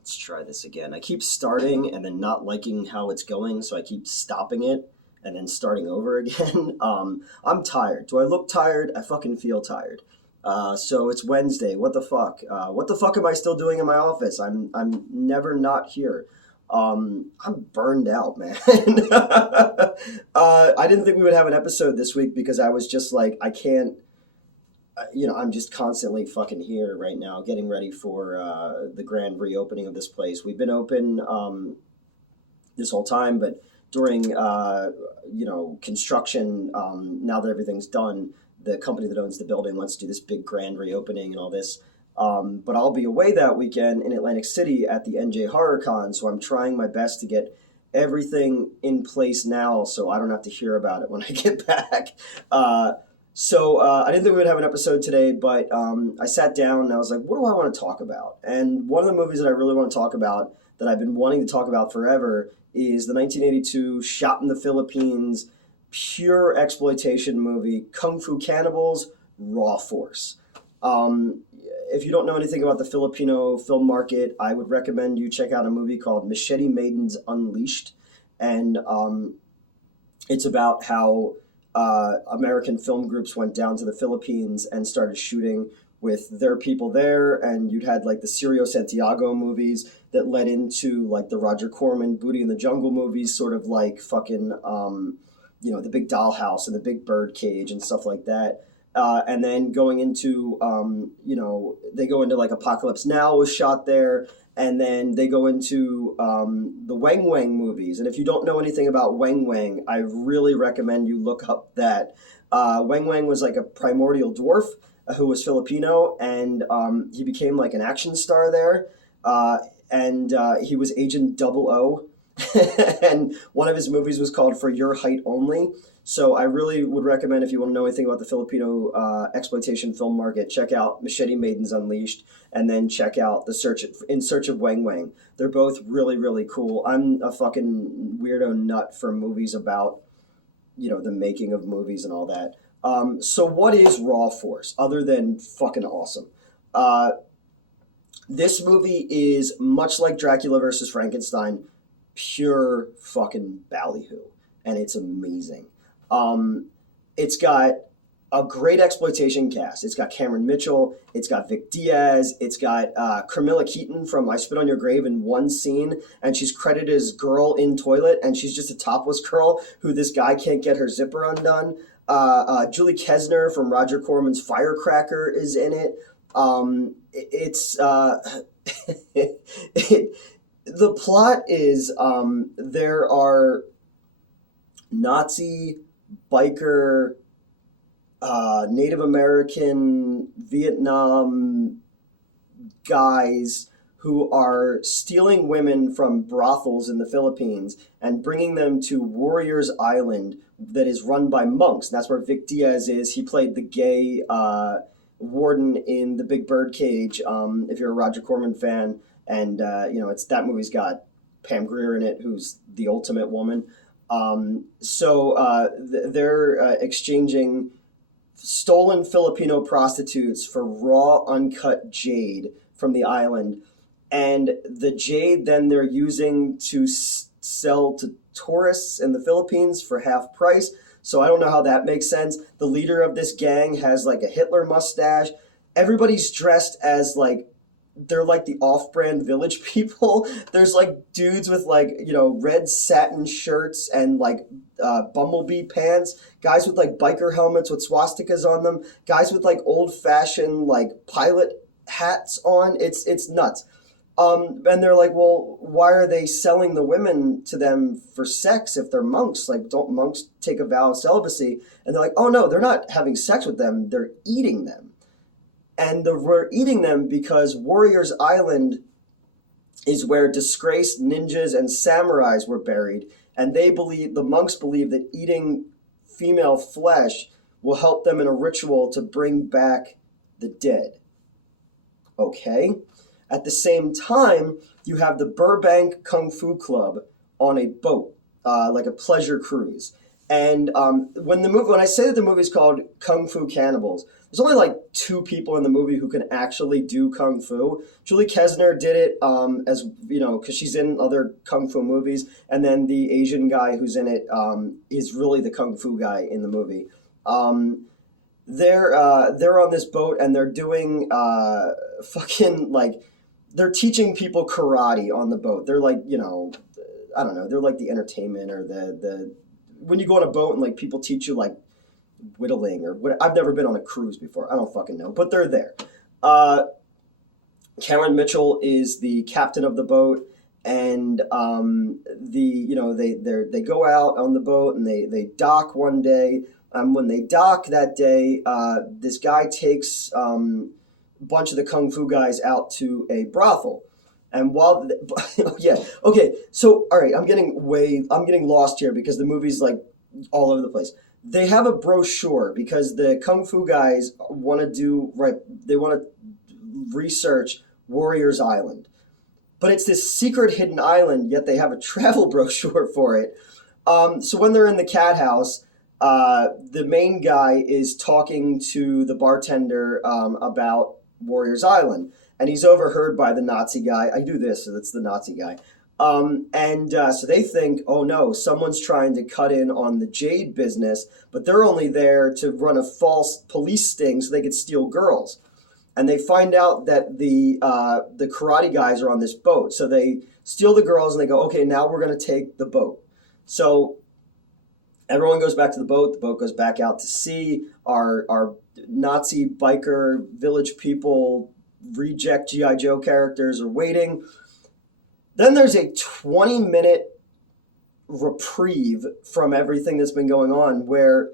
Let's try this again. I keep starting and then not liking how it's going, so I keep stopping it and then starting over again. I'm tired. Do I look tired? I fucking feel tired. So it's Wednesday. What the fuck? What the fuck am I still doing in my office? I'm never not here. I'm burned out, man. I didn't think we would have an episode this week because I was just like, I can't. I'm just constantly fucking here right now, getting ready for the grand reopening of this place. We've been open this whole time, but during construction, now that everything's done, the company that owns the building wants to do this big grand reopening and all this. But I'll be away that weekend in Atlantic City at the NJ HorrorCon, so I'm trying my best to get everything in place now so I don't have to hear about it when I get back. So I didn't think we would have an episode today, but I sat down and I was like, what do I want to talk about? And one of the movies that I really want to talk about that I've been wanting to talk about forever is the 1982 shot in the Philippines, pure exploitation movie, Kung Fu Cannibals, Raw Force. If you don't know anything about the Filipino film market, I would recommend you check out a movie called Machete Maidens Unleashed. And it's about how American film groups went down to the Philippines and started shooting with their people there, and you'd had like the Sirio Santiago movies that led into like the Roger Corman Booty in the Jungle movies, sort of like fucking the Big Dollhouse and the Big Bird Cage and stuff like that. And then going into they go into like Apocalypse Now was shot there, and then they go into the Wang Wang movies. And if you don't know anything about Wang Wang, I really recommend you look up that. Wang Wang was like a primordial dwarf who was Filipino, and he became like an action star there. And he was Agent Double O. And one of his movies was called For Your Height Only. So I really would recommend, if you want to know anything about the Filipino exploitation film market, check out Machete Maidens Unleashed, and then check out In Search of Wang Wang. They're both really, really cool. I'm a fucking weirdo nut for movies about, the making of movies and all that. So what is Raw Force, other than fucking awesome? This movie is much like Dracula versus Frankenstein, pure fucking ballyhoo, and it's amazing. It's got a great exploitation cast. It's got Cameron Mitchell. It's got Vic Diaz. It's got Carmilla Keaton from I Spit on Your Grave in one scene, and she's credited as girl in toilet, and she's just a topless girl who this guy can't get her zipper undone. Julie Kessner from Roger Corman's Firecracker is in it. The plot is there are Nazi, biker, Native American, Vietnam guys who are stealing women from brothels in the Philippines and bringing them to Warriors Island that is run by monks. And that's where Vic Diaz is. He played the gay warden in The Big Bird Cage, if you're a Roger Corman fan. And, it's that movie's got Pam Grier in it, who's the ultimate woman. They're exchanging stolen Filipino prostitutes for raw, uncut jade from the island. And the jade then they're using to sell to tourists in the Philippines for half price. So I don't know how that makes sense. The leader of this gang has like a Hitler mustache. Everybody's dressed as like, they're like the off-brand Village People. There's like dudes with like, red satin shirts and like bumblebee pants, guys with like biker helmets with swastikas on them, guys with like old-fashioned like pilot hats on. It's nuts. And they're like, well, why are they selling the women to them for sex if they're monks? Like, don't monks take a vow of celibacy? And they're like, oh no, they're not having sex with them, they're eating them. And we're eating them because Warriors Island is where disgraced ninjas and samurais were buried. And the monks believe that eating female flesh will help them in a ritual to bring back the dead. Okay? At the same time, you have the Burbank Kung Fu Club on a boat, like a pleasure cruise. And when I say that the movie is called Kung Fu Cannibals, there's only like two people in the movie who can actually do kung fu. Julie Kessner did it, as you know, because she's in other kung fu movies, and then the Asian guy who's in it is really the kung fu guy in the movie. Um, they're on this boat and they're doing fucking like they're teaching people karate on the boat. They're like, you know, I don't know. They're like the entertainment or the when you go on a boat and like people teach you like whittling or what. I've never been on a cruise before. I don't fucking know, but they're there. Uh, Cameron Mitchell is the captain of the boat, and the you know they go out on the boat and they dock one day. When they dock that day, this guy takes a bunch of the kung fu guys out to a brothel. And while yeah, okay, so all right, I'm getting lost here because the movie's like all over the place. They have a brochure because the kung fu guys want to do right. They want to research Warriors Island, but it's this secret hidden island. Yet they have a travel brochure for it. So when they're in the cat house, the main guy is talking to the bartender about Warriors Island, and he's overheard by the Nazi guy. I do this, so that's the Nazi guy. So they think, oh no, someone's trying to cut in on the jade business, but they're only there to run a false police sting so they could steal girls. And they find out that the karate guys are on this boat, so they steal the girls and they go, okay, now we're going to take the boat. So everyone goes back to the boat. The boat goes back out to sea. Our Nazi biker village people, reject G.I. Joe characters are waiting. Then there's a 20-minute reprieve from everything that's been going on where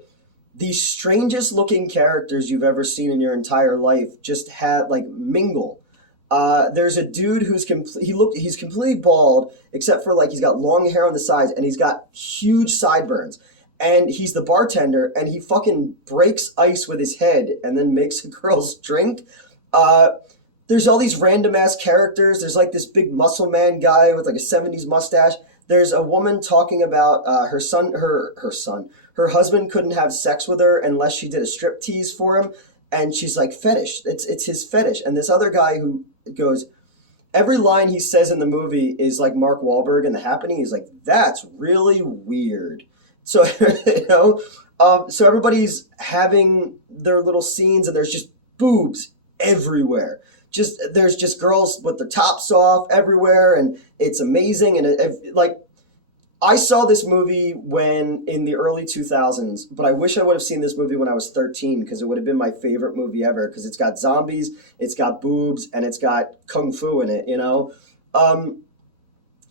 the strangest looking characters you've ever seen in your entire life just had like mingle. There's a dude who's he's completely bald except for like he's got long hair on the sides and he's got huge sideburns. And he's the bartender and he fucking breaks ice with his head and then makes a girl's drink. There's all these random ass characters. There's like this big muscle man guy with like a 70s mustache. There's a woman talking about her husband couldn't have sex with her unless she did a strip tease for him. And she's like, fetish. It's his fetish. And this other guy who goes, every line he says in the movie is like Mark Wahlberg in The Happening. He's like, that's really weird. So, so everybody's having their little scenes and there's just boobs everywhere. There's just girls with their tops off everywhere and it's amazing. And I saw this movie when in the early 2000s, but I wish I would have seen this movie when I was 13 because it would have been my favorite movie ever because it's got zombies, it's got boobs, and it's got kung fu in it, you know?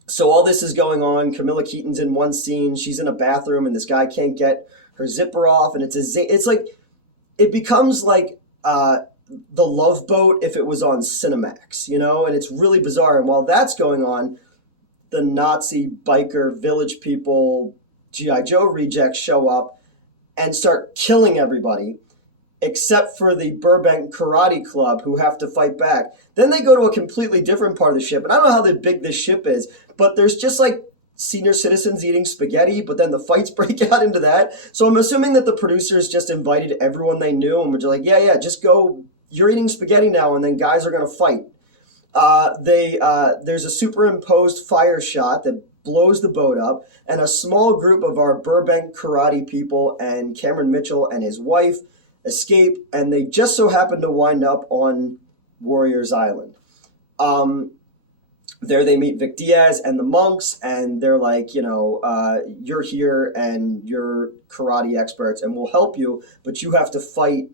So all this is going on. Camilla Keaton's in one scene. She's in a bathroom and this guy can't get her zipper off. And it becomes like The Love Boat if it was on Cinemax, you know? And it's really bizarre. And while that's going on, the Nazi biker village people, G.I. Joe rejects show up and start killing everybody except for the Burbank Karate Club who have to fight back. Then they go to a completely different part of the ship. And I don't know how big this ship is, but there's just like senior citizens eating spaghetti, but then the fights break out into that. So I'm assuming that the producers just invited everyone they knew and were just like, yeah, just go. You're eating spaghetti now, and then guys are going to fight. There's a superimposed fire shot that blows the boat up, and a small group of our Burbank Karate people and Cameron Mitchell and his wife escape, and they just so happen to wind up on Warriors Island. There they meet Vic Diaz and the monks, and they're like, you're here and you're karate experts, and we'll help you, but you have to fight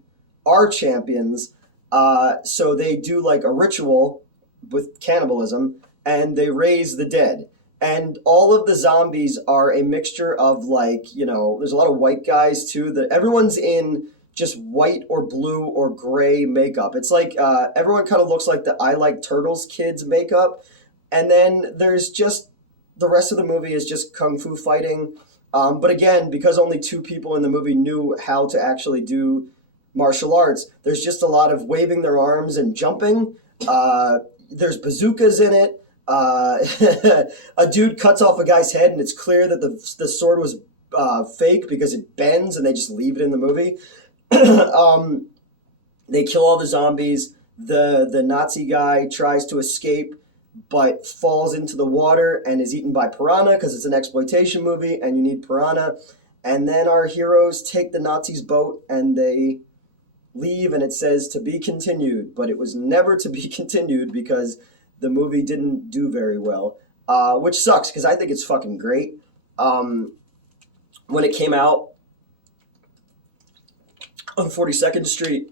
our champions. So they do like a ritual with cannibalism, and they raise the dead. And all of the zombies are a mixture of there's a lot of white guys too. That everyone's in just white or blue or gray makeup. It's like everyone kind of looks like the I Like Turtles kids makeup. And then there's just the rest of the movie is just kung fu fighting. But again, because only two people in the movie knew how to actually do martial arts, there's just a lot of waving their arms and jumping. There's bazookas in it. A dude cuts off a guy's head, and it's clear that the sword was fake because it bends, and they just leave it in the movie. They kill all the zombies. The Nazi guy tries to escape, but falls into the water and is eaten by piranha because it's an exploitation movie and you need piranha. And then our heroes take the Nazis' boat and they leave, and it says to be continued, but it was never to be continued because the movie didn't do very well, which sucks because I think it's fucking great. Um, when it came out on 42nd Street,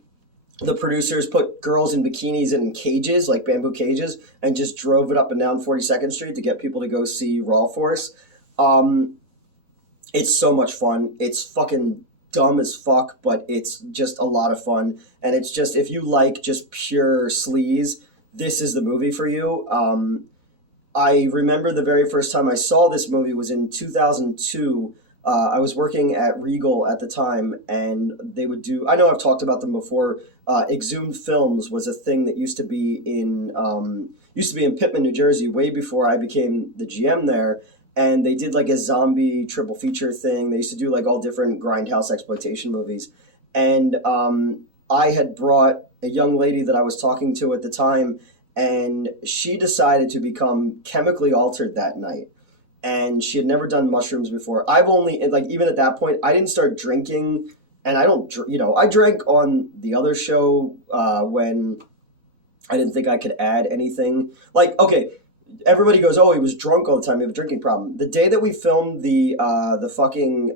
the producers put girls in bikinis in cages, like bamboo cages, and just drove it up and down 42nd Street to get people to go see Raw Force. Um, it's so much fun. It's fucking dumb as fuck, but it's just a lot of fun. And it's just, if you like just pure sleaze, this is the movie for you. I remember the very first time I saw this movie was in 2002. I was working at Regal at the time, and they would do. I know I've talked about them before. Exhumed Films was a thing that used to be in Pittman, New Jersey, way before I became the GM there. And they did like a zombie triple feature thing. They used to do like all different grindhouse exploitation movies. And I had brought a young lady that I was talking to at the time, and she decided to become chemically altered that night. And she had never done mushrooms before. I've only, like, even at that point, I didn't start drinking, and I don't, I drank on the other show when I didn't think I could add anything. Like, okay, everybody goes, "Oh, he was drunk all the time. He had a drinking problem." The day that we filmed the fucking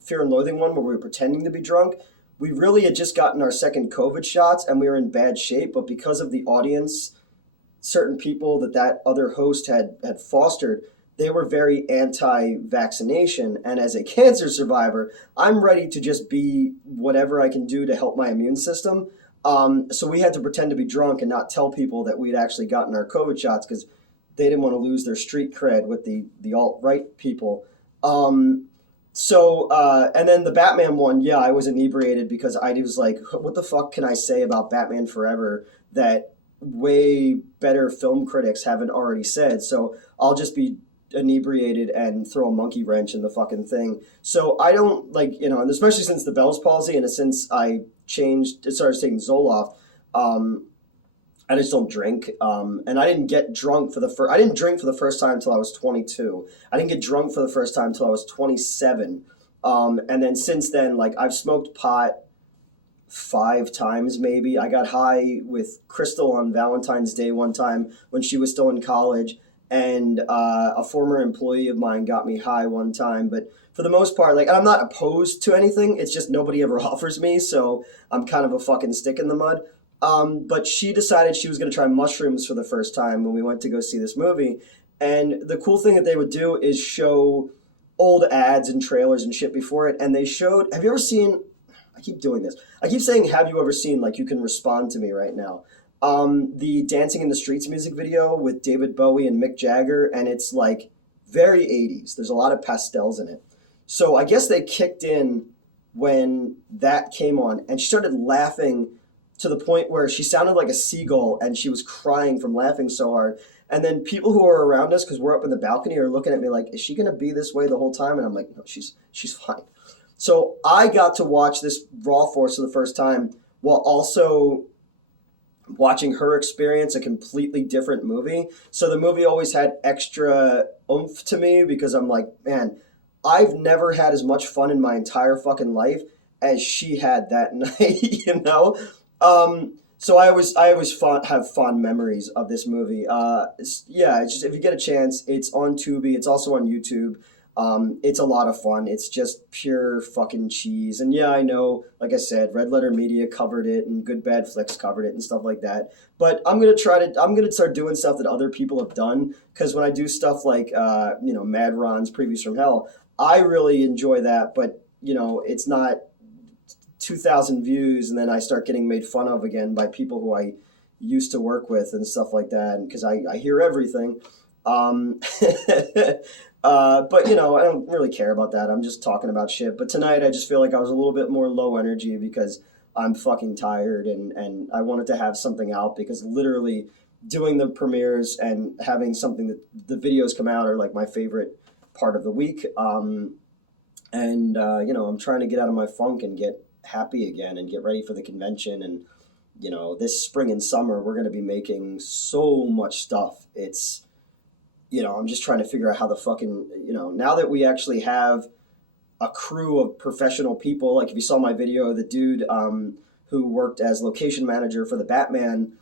Fear and Loathing one, where we were pretending to be drunk, we really had just gotten our second COVID shots, and we were in bad shape. But because of the audience, certain people that other host had fostered, they were very anti-vaccination. And as a cancer survivor, I'm ready to just be whatever I can do to help my immune system. So we had to pretend to be drunk and not tell people that we'd actually gotten our COVID shots because they didn't want to lose their street cred with the alt-right people. And then the Batman one, yeah, I was inebriated because I was like, what the fuck can I say about Batman Forever that way better film critics haven't already said? So I'll just be inebriated and throw a monkey wrench in the fucking thing. So I don't and especially since the Bell's palsy and since I started taking Zoloft, I just don't drink. And I didn't get drunk I didn't drink for the first time until I was 22. I didn't get drunk for the first time until I was 27. And then since then, like, I've smoked pot 5 times maybe. I got high with Crystal on Valentine's Day one time when she was still in college, and a former employee of mine got me high one time. But for the most part, like, I'm not opposed to anything. It's just nobody ever offers me, so I'm kind of a fucking stick in the mud. But she decided she was going to try mushrooms for the first time when we went to go see this movie. And the cool thing that they would do is show old ads and trailers and shit before it. And they showed, have you ever seen, I keep doing this. I keep saying, have you ever seen, like, you can respond to me right now. The Dancing in the Streets music video with David Bowie and Mick Jagger. And it's like very 80s. There's a lot of pastels in it. So I guess they kicked in when that came on, and she started laughing to the point where she sounded like a seagull and she was crying from laughing so hard. And then people who are around us, because we're up in the balcony, are looking at me like, is she going to be this way the whole time? And I'm like, no, she's fine. So I got to watch this Raw Force for the first time while also watching her experience a completely different movie. So the movie always had extra oomph to me because I'm like, man, I've never had as much fun in my entire fucking life as she had that night, you know? So I always have fond memories of this movie. It's just, if you get a chance, it's on Tubi. It's also on YouTube. It's a lot of fun. It's just pure fucking cheese. And yeah, I know, like I said, Red Letter Media covered it and Good Bad Flicks covered it and stuff like that. But I'm going to start doing stuff that other people have done. Because when I do stuff like, Mad Ron's Previews from Hell, I really enjoy that. But, it's not 2,000 views and then I start getting made fun of again by people who I used to work with and stuff like that, because I hear everything. But I don't really care about that. I'm just talking about shit. But tonight I just feel like I was a little bit more low energy because I'm fucking tired, and I wanted to have something out because literally doing the premieres and having something that the videos come out are like my favorite part of the week. I'm trying to get out of my funk and get happy again and get ready for the convention. And this spring and summer we're going to be making so much stuff. It's I'm just trying to figure out how the fucking now that we actually have a crew of professional people. Like if you saw my video, the dude who worked as location manager for the Batman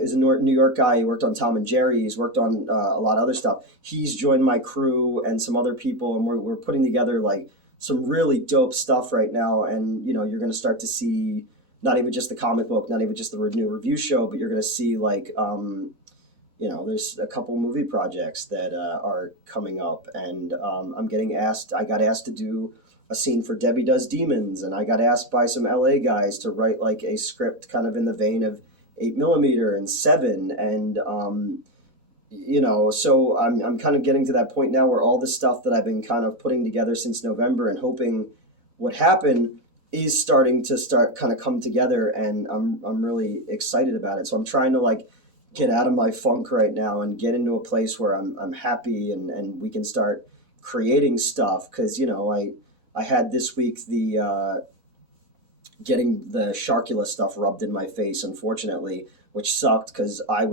is a New York guy. He worked on Tom and Jerry. He's worked on a lot of other stuff. He's joined my crew and some other people, and we're putting together like some really dope stuff right now. And you're going to start to see not even just the comic book, not even just the new review show, but you're going to see like there's a couple movie projects that are coming up, and I got asked to do a scene for Debbie Does Demons, and I got asked by some LA guys to write like a script kind of in the vein of 8mm and 7, and so I'm kind of getting to that point now where all the stuff that I've been kind of putting together since November and hoping would happen is starting to kind of come together, and I'm really excited about it. So I'm trying to like get out of my funk right now and get into a place where I'm happy and we can start creating stuff, because I had this week the getting the Sharkula stuff rubbed in my face, unfortunately, which sucked because I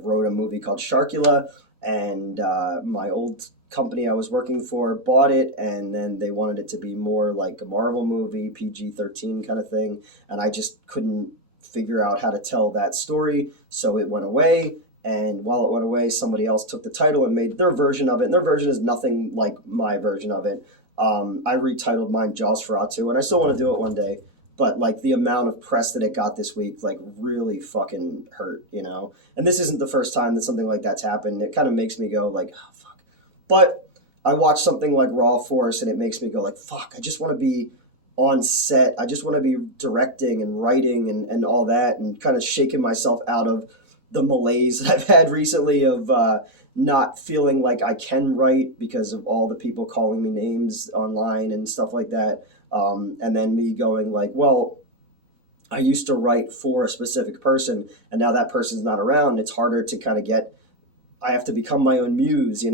wrote a movie called Sharkula, and my old company I was working for bought it, and then they wanted it to be more like a Marvel movie, PG-13 kind of thing, and I just couldn't figure out how to tell that story, so it went away. And while it went away, somebody else took the title and made their version of it, and their version is nothing like my version of it. I retitled mine Jaws Ferratu, and I still want to do it one day, but like the amount of press that it got this week like really fucking hurt, and this isn't the first time that something like that's happened. It kind of makes me go like, oh fuck. But I watch something like Raw Force and it makes me go like, fuck, I just want to be on set. I just want to be directing and writing and all that, and kind of shaking myself out of the malaise that I've had recently of not feeling like I can write because of all the people calling me names online and stuff like that. And then me going like, well, I used to write for a specific person, and now that person's not around. It's harder to kind of I have to become my own muse,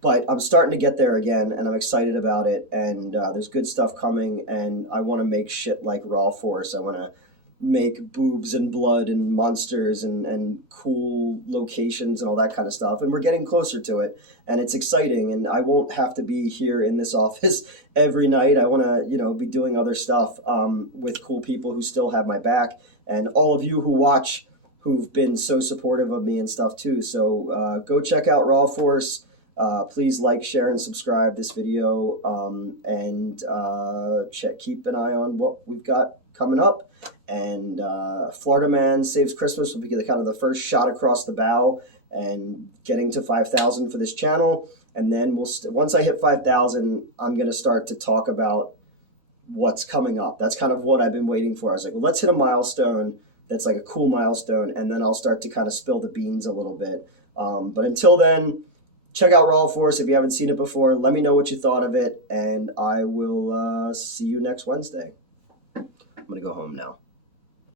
but I'm starting to get there again, and I'm excited about it, and there's good stuff coming, and I want to make shit like Raw Force. I want to make boobs and blood and monsters and cool locations and all that kind of stuff, and we're getting closer to it, and it's exciting, and I won't have to be here in this office every night. I want to be doing other stuff with cool people who still have my back, and all of you who watch who've been so supportive of me and stuff too. So go check out Raw Force. Please like, share, and subscribe this video, and keep an eye on what we've got coming up. And Florida Man Saves Christmas will be kind of the first shot across the bow and getting to 5,000 for this channel. And then once I hit 5,000, I'm going to start to talk about what's coming up. That's kind of what I've been waiting for. I was like, well, let's hit a milestone that's like a cool milestone, and then I'll start to kind of spill the beans a little bit. But until then, check out Raw Force if you haven't seen it before. Let me know what you thought of it, and I will see you next Wednesday. I'm going to go home now.